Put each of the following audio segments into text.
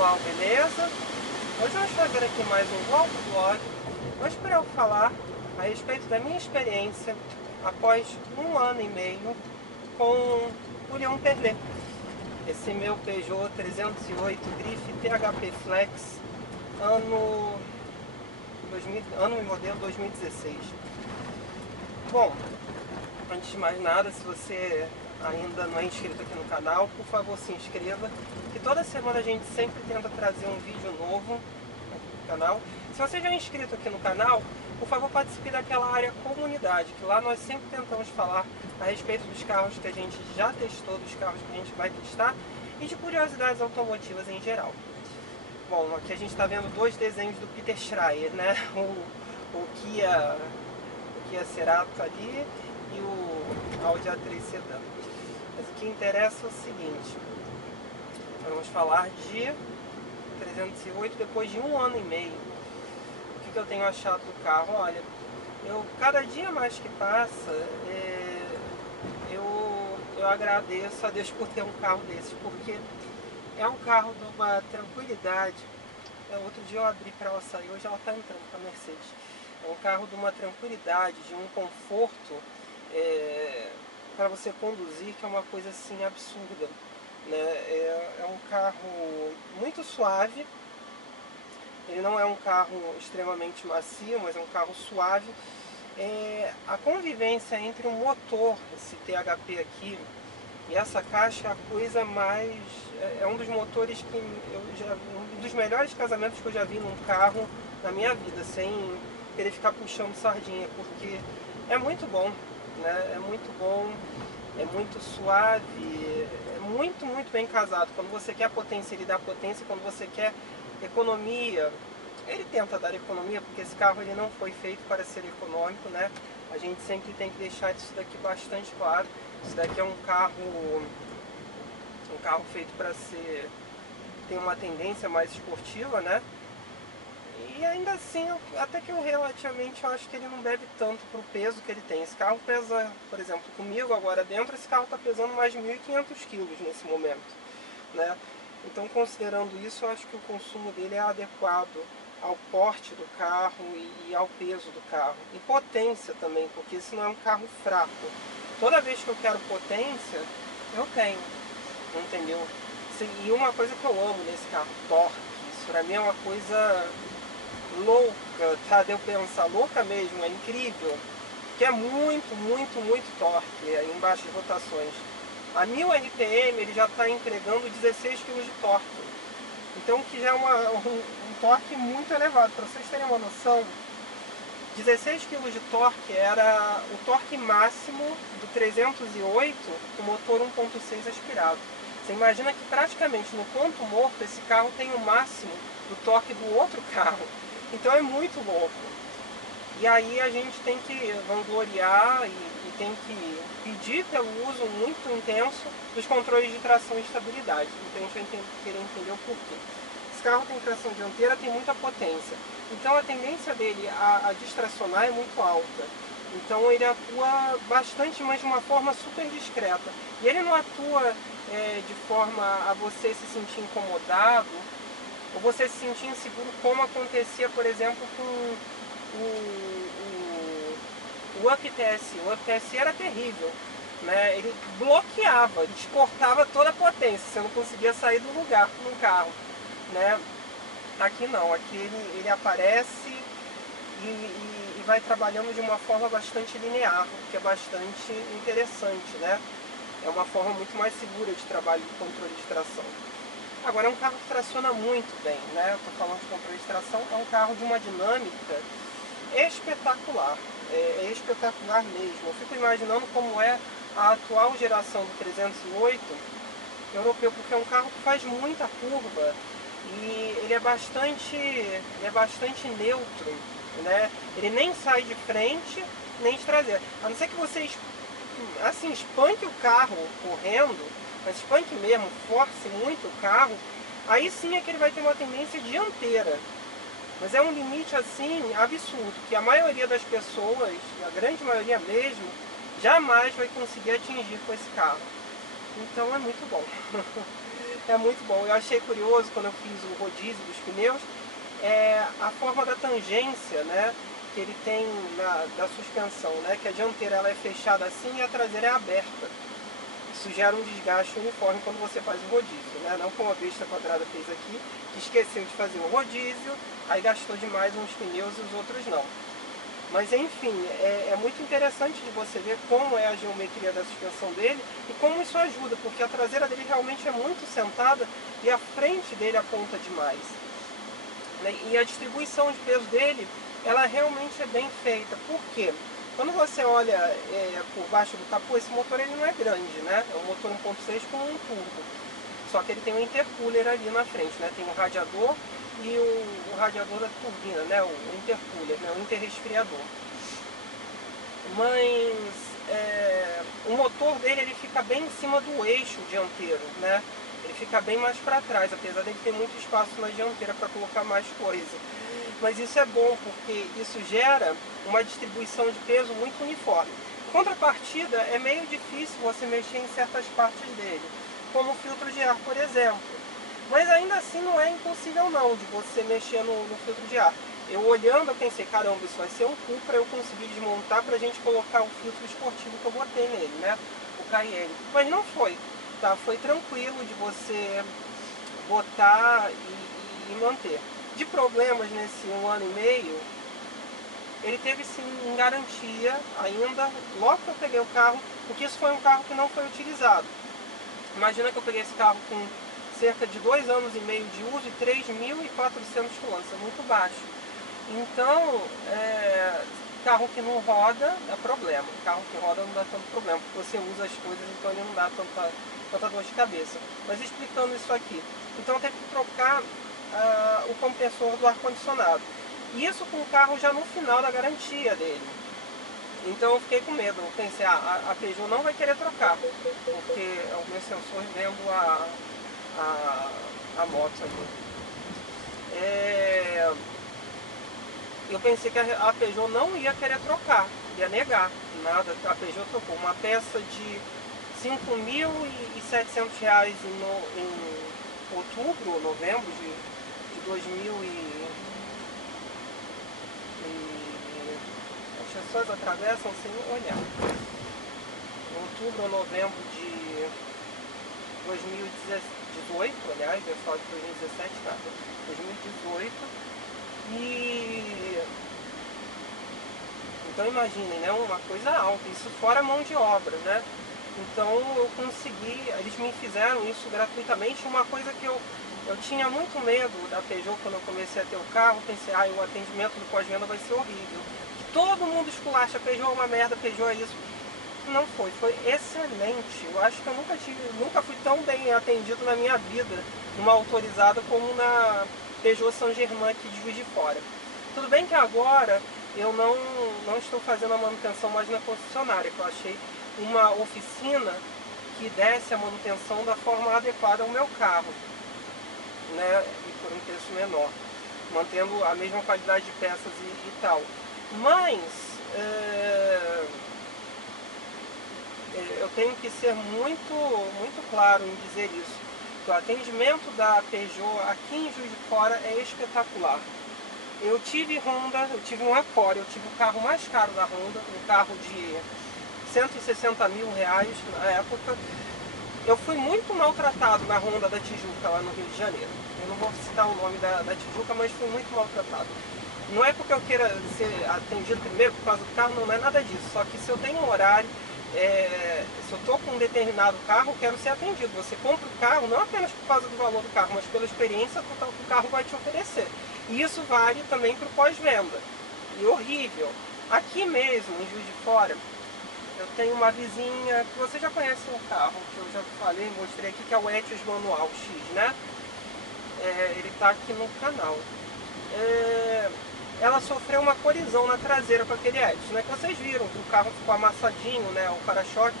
pessoal, beleza? Hoje vamos fazer aqui mais um vlog, hoje para eu falar a respeito da minha experiência após 1 ano e meio com o Leon Perlé, esse meu Peugeot 308 Grife THP Flex, ano e modelo 2016. Bom, antes de mais nada, se você ainda não é inscrito aqui no canal, por favor se inscreva, que toda semana a gente sempre tenta trazer um vídeo novo no canal. Se você já é inscrito aqui no canal, por favor participe daquela área comunidade, que lá nós sempre tentamos falar a respeito dos carros que a gente já testou, dos carros que a gente vai testar e de curiosidades automotivas em geral. Bom, aqui a gente está vendo dois desenhos do Peter Schreier, né? O Kia Cerato ali e o Audi A3 Sedan. Mas o que interessa é o seguinte: vamos falar de 308 depois de 1 ano e meio. O que eu tenho achado do carro? Olha, cada dia mais que passa, eu agradeço a Deus por ter um carro desses, porque é um carro de uma tranquilidade. Outro dia eu abri para ela sair, hoje ela está entrando para a Mercedes. É um carro de uma tranquilidade, de um conforto para você conduzir, que é uma coisa assim absurda, né? É um carro muito suave. Ele não é um carro extremamente macio, mas é um carro suave. A convivência entre o motor, esse THP aqui, e essa caixa é a coisa mais... É um dos motores que um dos melhores casamentos que eu já vi num carro na minha vida, sem querer ficar puxando sardinha, porque é muito bom, né? É muito bom, é muito suave, é muito bem casado. Quando você quer potência, ele dá potência. Quando você quer economia, ele tenta dar economia, porque esse carro ele não foi feito para ser econômico, né? A gente sempre tem que deixar isso daqui bastante claro. Isso daqui é um carro feito para ter uma tendência mais esportiva, né? E ainda assim, até que eu relativamente acho que ele não deve tanto pro peso que ele tem. Esse carro pesa, por exemplo, comigo agora dentro, esse carro está pesando mais de 1.500 quilos nesse momento, né? Então, considerando isso, eu acho que o consumo dele é adequado ao porte do carro e ao peso do carro. E potência também, porque esse não é um carro fraco. Toda vez que eu quero potência, eu tenho, entendeu? E uma coisa que eu amo nesse carro, torque. Isso pra mim é uma coisa louca, tá? De eu pensar, louca mesmo, é incrível. Que é muito torque em baixas rotações. A 1000 RPM ele já está entregando 16 kg de torque. Então que já é um torque muito elevado. Para vocês terem uma noção, 16 kg de torque era o torque máximo do 308 com motor 1.6 aspirado. Você imagina que praticamente no ponto morto esse carro tem o máximo do torque do outro carro. Então é muito louco. E aí a gente tem que vangloriar e tem que pedir pelo uso muito intenso dos controles de tração e estabilidade. Então a gente vai querer entender o porquê. Esse carro tem tração dianteira, tem muita potência. Então a tendência dele a distracionar é muito alta. Então ele atua bastante, mas de uma forma super discreta. E ele não atua de forma a você se sentir incomodado ou você se sentir inseguro, como acontecia, por exemplo, com o UpTS. O UpTS era terrível, né? Ele bloqueava, ele exportava toda a potência, você não conseguia sair do lugar no carro, né? Aqui não, aqui ele aparece e vai trabalhando de uma forma bastante linear, o que é bastante interessante, né? É uma forma muito mais segura de trabalho de controle de tração. Agora, é um carro que traciona muito bem, né? Estou falando de controle de tração, é um carro de uma dinâmica espetacular, é espetacular mesmo. Eu fico imaginando como é a atual geração do 308 europeu, porque é um carro que faz muita curva e ele é bastante neutro, né? Ele nem sai de frente, nem de traseira. A não ser que você assim, espanque o carro correndo, mas espanque mesmo, force muito o carro, aí sim é que ele vai ter uma tendência dianteira. Mas é um limite assim absurdo, que a maioria das pessoas, a grande maioria mesmo, jamais vai conseguir atingir com esse carro. Então é muito bom. É muito bom. Eu achei curioso quando eu fiz o rodízio dos pneus, a forma da tangência, né, que ele tem da suspensão, né, que a dianteira ela é fechada assim e a traseira é aberta. Isso gera um desgaste uniforme quando você faz o rodízio, né? Não como a besta quadrada fez aqui, que esqueceu de fazer o rodízio, aí gastou demais uns pneus e os outros não. Mas enfim, é muito interessante de você ver como é a geometria da suspensão dele e como isso ajuda, porque a traseira dele realmente é muito sentada e a frente dele aponta demais. E a distribuição de peso dele, ela realmente é bem feita. Por quê? Quando você olha por baixo do capô, esse motor ele não é grande, né? É um motor 1.6 com um turbo. Só que ele tem um intercooler ali na frente, né? Tem um radiador e o radiador da turbina, né? O intercooler, né? O interresfriador. Mas o motor dele ele fica bem em cima do eixo dianteiro, né? Ele fica bem mais para trás, apesar dele ter muito espaço na dianteira para colocar mais coisa. Mas isso é bom, porque isso gera uma distribuição de peso muito uniforme. Em contrapartida, é meio difícil você mexer em certas partes dele, como o filtro de ar, por exemplo. Mas ainda assim não é impossível não, de você mexer no filtro de ar. Eu olhando, eu pensei, caramba, isso vai ser um cu para eu conseguir desmontar para a gente colocar o filtro esportivo que eu botei nele, né? O Cayenne. Mas não foi, tá? Foi tranquilo de você botar e manter. De problemas nesse 1 ano e meio, ele teve sim em garantia ainda, logo que eu peguei o carro, porque isso foi um carro que não foi utilizado. Imagina que eu peguei esse carro com cerca de 2 anos e meio de uso e 3.400 quilômetros, é muito baixo. Então, carro que não roda dá problema, carro que roda não dá tanto problema, porque você usa as coisas, então ele não dá tanta dor de cabeça. Mas explicando isso aqui, então eu tenho que trocar o compressor do ar-condicionado. Isso com o carro já no final da garantia dele. Então eu fiquei com medo, eu pensei, a Peugeot não vai querer trocar, porque é o meu sensor vendo a moto ali. Eu pensei que a Peugeot não ia querer trocar, ia negar, nada. A Peugeot trocou uma peça de R$ 5.700 em outubro ou novembro de 2000 as pessoas atravessam sem olhar. Em outubro ou novembro de 2018, aliás, eu falo de 2017, tá? 2018. Então imaginem, né? Uma coisa alta, isso fora mão de obra, né? Então eu consegui, eles me fizeram isso gratuitamente, uma coisa que eu tinha muito medo da Peugeot quando eu comecei a ter o carro, pensei, o atendimento do pós-venda vai ser horrível. Todo mundo esculacha, Peugeot é uma merda, Peugeot é isso. Não foi excelente. Eu acho que eu nunca fui tão bem atendido na minha vida, numa autorizada como na Peugeot Saint-Germain aqui de Juiz de Fora. Tudo bem que agora eu não estou fazendo a manutenção mais na concessionária, que eu achei uma oficina que desse a manutenção da forma adequada ao meu carro, né, e por um preço menor, mantendo a mesma qualidade de peças e tal. Mas eu tenho que ser muito claro em dizer isso, que o atendimento da Peugeot aqui em Juiz de Fora é espetacular. Eu tive Honda, eu tive um Accord, eu tive o carro mais caro da Honda, um carro de R$160 mil na época. Eu fui muito maltratado na Honda da Tijuca, lá no Rio de Janeiro. Eu não vou citar o nome da Tijuca, mas fui muito maltratado. Não é porque eu queira ser atendido primeiro por causa do carro, não é nada disso. Só que se eu tenho um horário, se eu estou com um determinado carro, eu quero ser atendido. Você compra o carro não apenas por causa do valor do carro, mas pela experiência total que o carro vai te oferecer. E isso vale também para o pós-venda. E horrível. Aqui mesmo, em Juiz de Fora, eu tenho uma vizinha que você já conhece o carro, que eu já falei, mostrei aqui, que é o Etios Manual X, né? Ele está aqui no canal. Ela sofreu uma colisão na traseira com aquele Etios, né? Que vocês viram que o carro ficou amassadinho, né? O para-choque.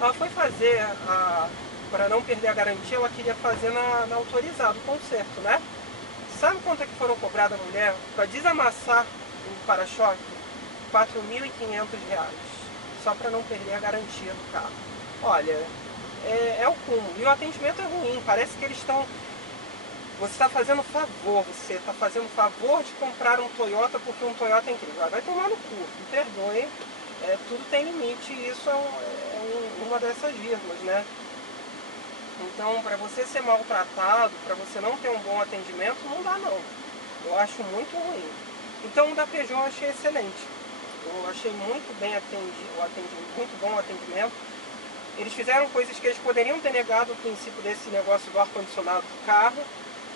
Ela foi fazer, para não perder a garantia, ela queria fazer na autorizada, o conserto, né? Sabe quanto é que foram cobradas a mulher para desamassar o para-choque? R$4.500. Só para não perder a garantia do carro. Olha, é o cúmulo. E o atendimento é ruim, parece que eles estão... Você está fazendo favor, você está fazendo favor de comprar um Toyota porque um Toyota é incrível. Vai tomar no cu, me perdoe, tudo tem limite e isso uma dessas vírgulas, né? Então, para você ser maltratado, para você não ter um bom atendimento, não dá não. Eu acho muito ruim. Então, o da Peugeot eu achei excelente. Eu achei muito bem muito bom o atendimento. Eles fizeram coisas que eles poderiam ter negado o princípio desse negócio do ar-condicionado do carro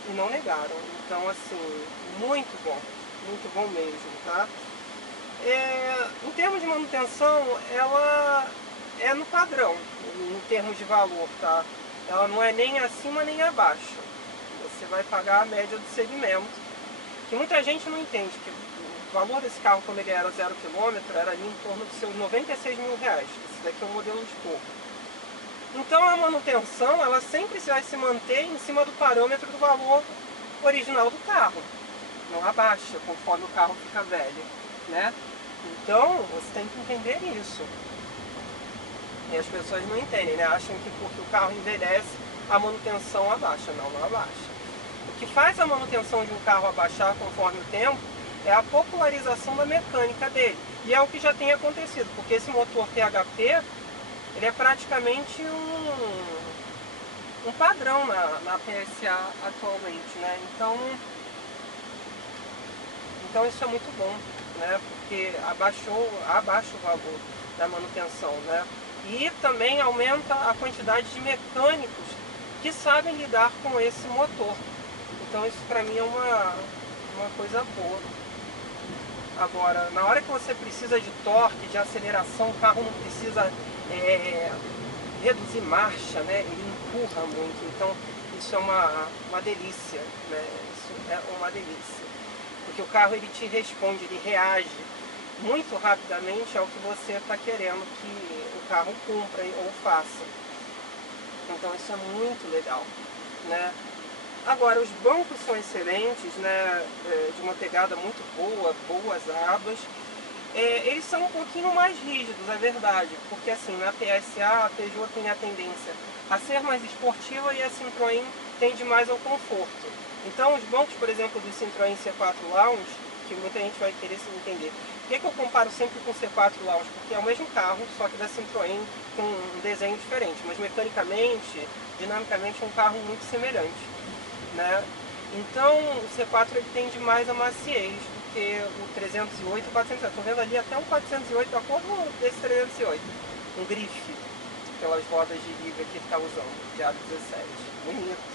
e não negaram. Então, assim, muito bom mesmo, tá? Em termos de manutenção, ela é no padrão, em termos de valor, tá? Ela não é nem acima nem abaixo. Você vai pagar a média do segmento, que muita gente não entende, que o valor desse carro quando ele era 0 km era ali em torno de seus 96 mil reais. Esse daqui é o modelo de topo. Então a manutenção, ela sempre vai se manter em cima do parâmetro do valor original do carro. Não abaixa conforme o carro fica velho, né? Então você tem que entender isso. E as pessoas não entendem, né? Acham que porque o carro envelhece, a manutenção abaixa. Não, não abaixa. O que faz a manutenção de um carro abaixar conforme o tempo é a popularização da mecânica dele. E é o que já tem acontecido, porque esse motor PHP, ele é praticamente um padrão na PSA atualmente, né? Então isso é muito bom, né? Porque abaixa o valor da manutenção, né? E também aumenta a quantidade de mecânicos que sabem lidar com esse motor. Então isso para mim é uma coisa boa. Agora, na hora que você precisa de torque, de aceleração, o carro não precisa reduzir marcha, né? Ele empurra muito. Então isso é uma delícia, né? Isso é uma delícia. Porque o carro ele te responde, ele reage muito rapidamente ao que você está querendo que o carro cumpra ou faça. Então isso é muito legal, né? Agora, os bancos são excelentes, né? De uma pegada muito boa, boas abas. Eles são um pouquinho mais rígidos, é verdade, porque assim, na PSA, a Peugeot tem a tendência a ser mais esportiva e a Citroën tende mais ao conforto. Então, os bancos, por exemplo, do Citroën C4 Lounge, que muita gente vai querer se entender, por que eu comparo sempre com o C4 Lounge? Porque é o mesmo carro, só que da Citroën com um desenho diferente, mas mecanicamente, dinamicamente, é um carro muito semelhante, né? Então, o C4 ele tende mais a maciez do que o 308 e o 408. Estou vendo ali até um 408 da cor desse 308. Um grife, pelas rodas de livre que ele está usando, de aro 17. Bonito.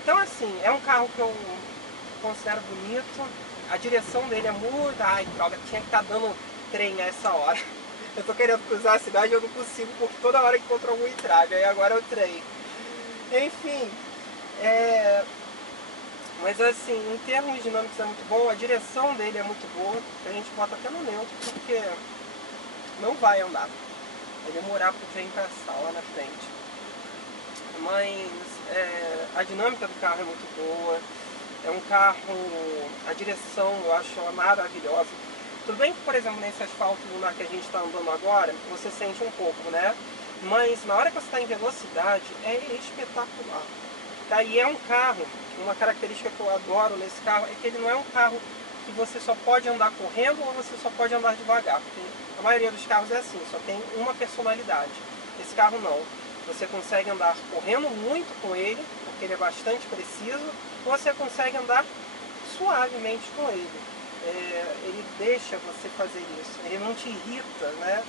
Então, assim, é um carro que eu considero bonito. A direção dele é muito... Ai, droga, tinha que estar dando trem a essa hora. Eu estou querendo cruzar a cidade e eu não consigo, porque toda hora encontro algum entrave. Aí agora é o trem. Enfim, mas assim, em termos dinâmicos é muito bom, a direção dele é muito boa, a gente bota até no neutro porque não vai andar, vai demorar para o trem passar lá na frente. Mas a dinâmica do carro é muito boa, é um carro, a direção eu acho ela maravilhosa. Tudo bem que, por exemplo, nesse asfalto lunar que a gente está andando agora, você sente um pouco, né? Mas na hora que você está em velocidade, é espetacular. Tá? E é um carro, uma característica que eu adoro nesse carro é que ele não é um carro que você só pode andar correndo ou você só pode andar devagar. Porque a maioria dos carros é assim, só tem uma personalidade. Esse carro não. Você consegue andar correndo muito com ele, porque ele é bastante preciso, ou você consegue andar suavemente com ele. Ele deixa você fazer isso, ele não te irrita, né?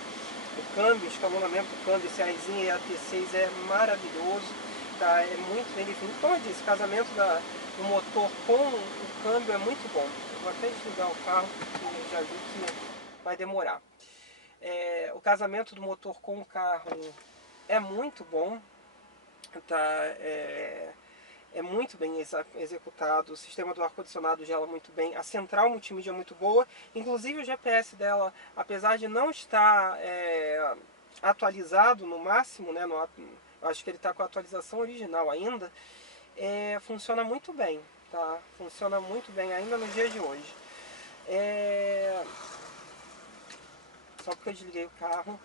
O câmbio, o escalonamento do câmbio, esse AIzinho e AT6 é maravilhoso, tá? É muito bem definido. Como eu disse, o casamento do motor com o câmbio é muito bom. Eu vou até desligar o carro, porque eu já vi que vai demorar. O casamento do motor com o carro é muito bom, tá? É muito bem executado, o sistema do ar-condicionado gela muito bem, a central multimídia é muito boa, inclusive o GPS dela, apesar de não estar atualizado no máximo, né, acho que ele está com a atualização original ainda, funciona muito bem, tá? Funciona muito bem ainda nos dias de hoje. Só porque eu desliguei o carro,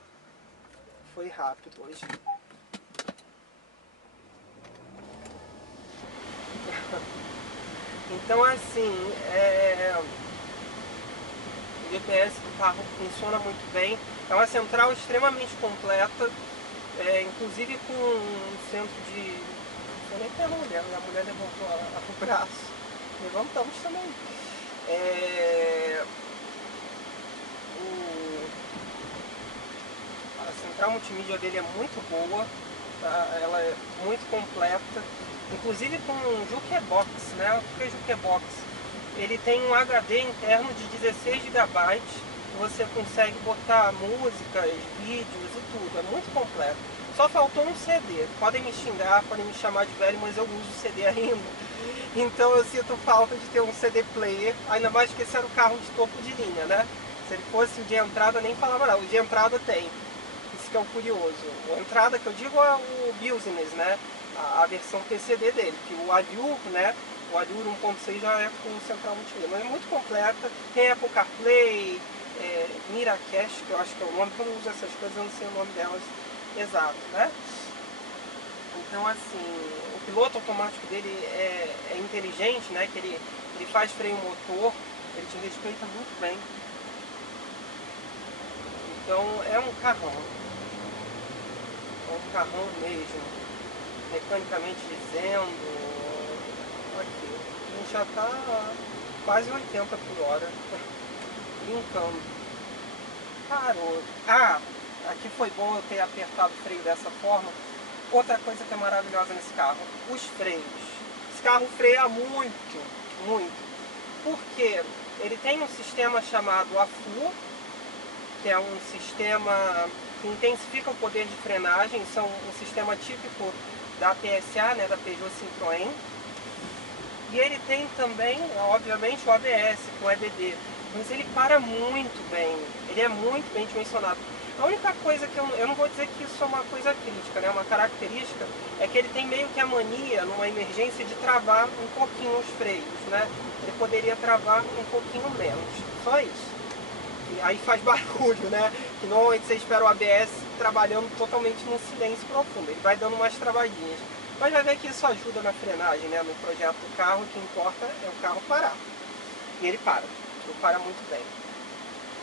foi rápido hoje. Então assim, o GPS do carro funciona muito bem. É uma central extremamente completa, inclusive com um centro de... Não sei nem pela mulher, a mulher levantou o braço. Levantamos também. A central multimídia dele é muito boa, tá? Ela é muito completa, inclusive com Jukebox, né? O que é Jukebox? Ele tem um HD interno de 16 GB, você consegue botar músicas, vídeos e tudo, é muito completo. Só faltou um CD, podem me xingar, podem me chamar de velho, mas eu uso CD ainda. Então eu sinto falta de ter um CD player, ainda mais que esse era o carro de topo de linha, né? Se ele fosse o de entrada, nem falava não, o de entrada tem. Isso que é o curioso. A entrada que eu digo é o Business, né? A versão PCD dele, que o Allure, né? O Allure 1.6 já é com central multimídia, mas é muito completa. Tem Apple CarPlay, Miracast, que eu acho que é o nome, porque eu não uso essas coisas, eu não sei o nome delas exato, né? Então assim, o piloto automático dele é inteligente, né? Que ele faz freio motor, ele te respeita muito bem. Então é um carrão mesmo, mecanicamente dizendo. Aqui, a gente já está quase 80 por hora, brincando. Parou. Aqui foi bom eu ter apertado o freio dessa forma. Outra coisa que é maravilhosa nesse carro, os freios. Esse carro freia muito, muito. Porque ele tem um sistema chamado AFU, que é um sistema que intensifica o poder de frenagem. Isso é um sistema típico da PSA, né, da Peugeot Citroën. E ele tem também, obviamente, o ABS com EBD, mas ele para muito bem, ele é muito bem dimensionado. A única coisa que eu não vou dizer que isso é uma coisa crítica, né? Uma característica é que ele tem meio que a mania, numa emergência, de travar um pouquinho os freios, né? Ele poderia travar um pouquinho menos, só isso. E aí faz barulho, né? Que normalmente você espera o ABS trabalhando totalmente num silêncio profundo, ele vai dando umas travadinhas. Mas vai ver que isso ajuda na frenagem, né? No projeto do carro, o que importa é o carro parar. E ele para muito bem.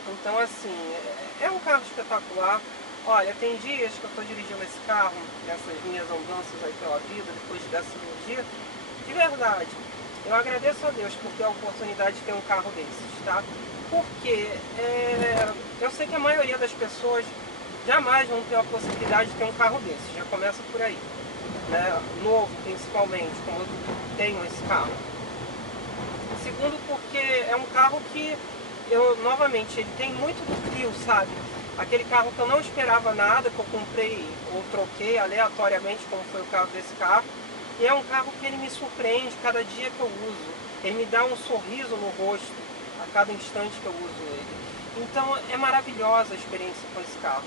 Então assim, é um carro espetacular. Olha, tem dias que eu estou dirigindo esse carro, nessas minhas andanças aí pela vida, depois dessa cirurgia, de verdade, eu agradeço a Deus por ter a oportunidade de ter um carro desses, tá? Porque eu sei que a maioria das pessoas jamais vão ter a possibilidade de ter um carro desses, já começa por aí, né? Novo principalmente, como eu tenho esse carro. Segundo, porque é um carro que novamente, ele tem muito do Clio, sabe? Aquele carro que eu não esperava nada, que eu comprei ou troquei aleatoriamente, como foi o caso desse carro. E é um carro que ele me surpreende cada dia que eu uso. Ele me dá um sorriso no rosto a cada instante que eu uso ele. Então é maravilhosa a experiência com esse carro.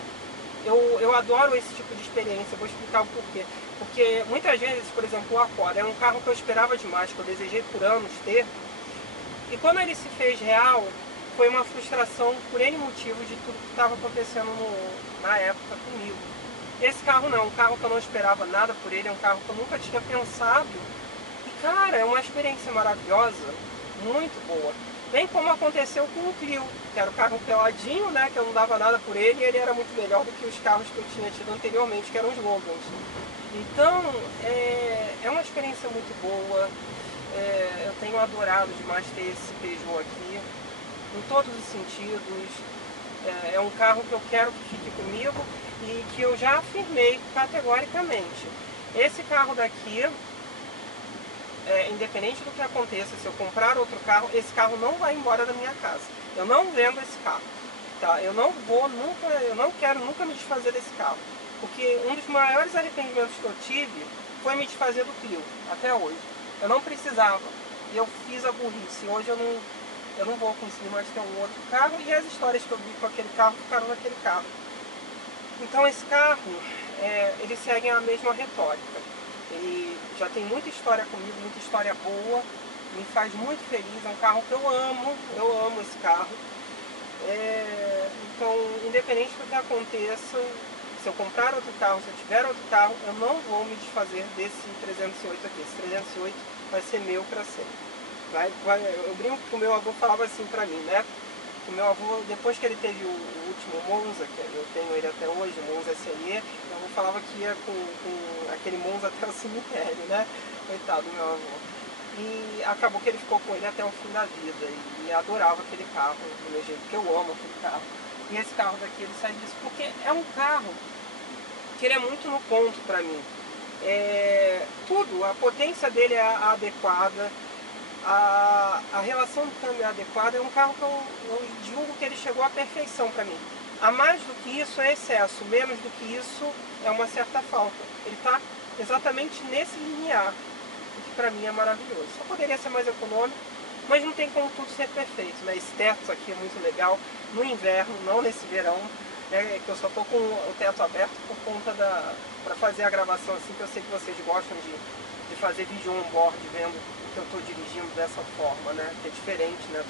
Eu adoro esse tipo de experiência, eu vou explicar o porquê. Porque muitas vezes, por exemplo, o Accord é um carro que eu esperava demais, que eu desejei por anos ter. E quando ele se fez real, foi uma frustração por N motivos de tudo que estava acontecendo na época comigo. Esse carro não, um carro que eu não esperava nada por ele, é um carro que eu nunca tinha pensado. E cara, é uma experiência maravilhosa, muito boa. Bem como aconteceu com o Clio, que era o carro peladinho, né, que eu não dava nada por ele, e ele era muito melhor do que os carros que eu tinha tido anteriormente, que eram os Logans. Então, é uma experiência muito boa. Eu tenho adorado demais ter esse Peugeot aqui, em todos os sentidos. É um carro que eu quero que fique comigo e que eu já afirmei categoricamente. Esse carro daqui, independente do que aconteça, se eu comprar outro carro, esse carro não vai embora da minha casa. Eu não vendo esse carro, tá? Eu não quero nunca me desfazer desse carro. Porque um dos maiores arrependimentos que eu tive foi me desfazer do Clio, até hoje. Eu não precisava, e eu fiz a burrice. Hoje eu não vou conseguir mais ter um outro carro, e as histórias que eu vi com aquele carro ficaram naquele carro. Então esse carro, ele segue a mesma retórica. Ele já tem muita história comigo, muita história boa, me faz muito feliz, é um carro que eu amo esse carro. Então, independente do que aconteça, se eu comprar outro carro, se eu tiver outro carro, eu não vou me desfazer desse 308 aqui. Esse 308 vai ser meu para sempre. Eu brinco que o meu avô falava assim pra mim, né? O meu avô, depois que ele teve o último Monza, que eu tenho ele até hoje, o Monza SLE, meu avô falava que ia com aquele Monza até o cemitério, né? Coitado do meu avô. E acabou que ele ficou com ele até o fim da vida. E adorava aquele carro, do meu jeito, que eu amo aquele carro. E esse carro daqui, ele sai disso, porque é um carro que ele é muito no ponto pra mim. Tudo, a potência dele é adequada, a relação do câmbio é adequada. É um carro que eu julgo que ele chegou à perfeição para mim. A mais do que isso é excesso, menos do que isso é uma certa falta. Ele está exatamente nesse limiar, o que para mim é maravilhoso. Só poderia ser mais econômico, mas não tem como tudo ser perfeito, né? Esse teto aqui é muito legal, no inverno, não nesse verão, né? Que eu só estou com o teto aberto por conta para fazer a gravação assim, que eu sei que vocês gostam de fazer vídeo on-board vendo o que eu estou dirigindo dessa forma, né? Que é diferente, né,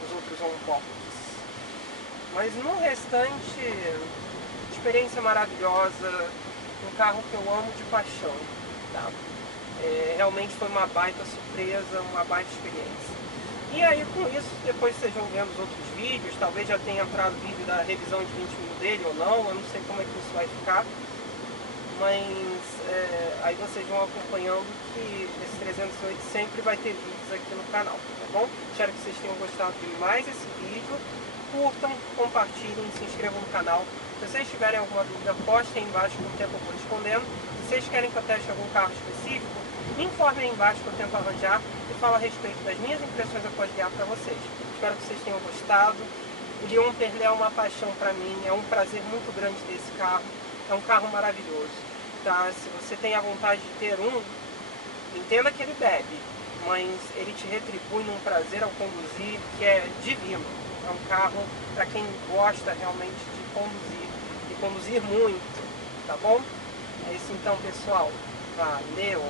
dos outros on-boards. Mas no restante, experiência maravilhosa, um carro que eu amo de paixão, tá? Realmente foi uma baita surpresa, uma baita experiência. E aí com isso, depois vocês vão vendo os outros vídeos, talvez já tenha entrado o vídeo da revisão de 20 mil dele ou não, eu não sei como é que isso vai ficar, mas aí vocês vão acompanhando que esse 308 sempre vai ter vídeos aqui no canal, tá bom? Espero que vocês tenham gostado de mais esse vídeo, curtam, compartilhem, se inscrevam no canal. Se vocês tiverem alguma dúvida, postem aí embaixo que o tempo eu vou respondendo. Se vocês querem que eu teste algum carro específico, me informem aí embaixo que eu tento arranjar e falo a respeito das minhas impressões após guiar para vocês. Espero que vocês tenham gostado. O Lyon Perlé é uma paixão para mim, é um prazer muito grande ter esse carro. É um carro maravilhoso, tá? Se você tem a vontade de ter um, entenda que ele bebe, mas ele te retribui num prazer ao conduzir que é divino. É um carro para quem gosta realmente de conduzir, e conduzir muito, tá bom? É isso então, pessoal. Valeu!